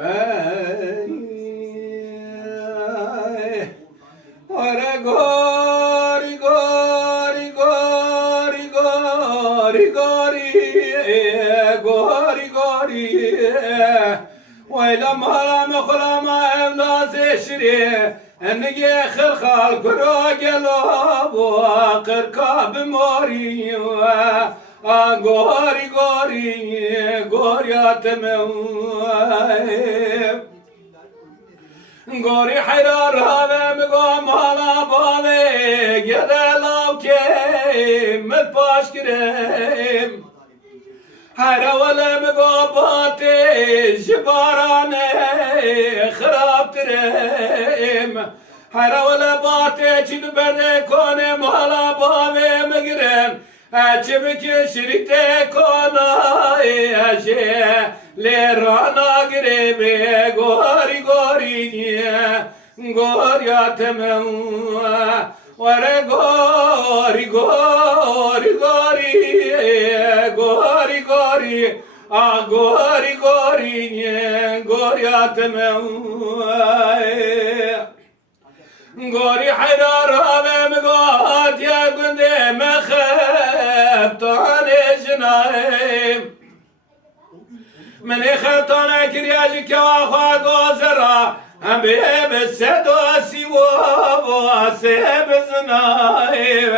Ey, ore gori gori gori gori gori gori gori ويلا مرام خلما evlaz eşri enige khirkhal kuro gelab kırka bimori gori gori goryatem gori hirar havem gamala bale gedelav ke mel paş girem هر ولم قاباتي جباراني خراب تريم هر ولا باتي چید برده کنه مالا باوه مگرم چبک شریته کنه اشه لیرانا گریبه گوری گوری گوریاتم وره گوری گوری گوری gori gori gori gori goryatem gori hirar havem gat ya günde mekhab tane jnaim meni khatana kiryaj kya gazara am be sedo siwa seb znaim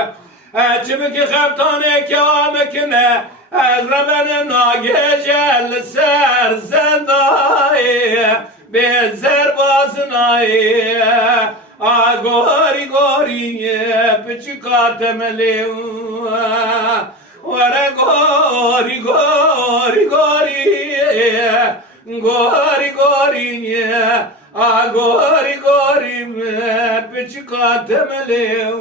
çibki khatana kya mekne از ربن ناگجل سر زندایی به زربازنایی گوری گوری پچکاتم لیو ور گوری گوری گوری گوری گوری گوری گوری پچکاتم لیو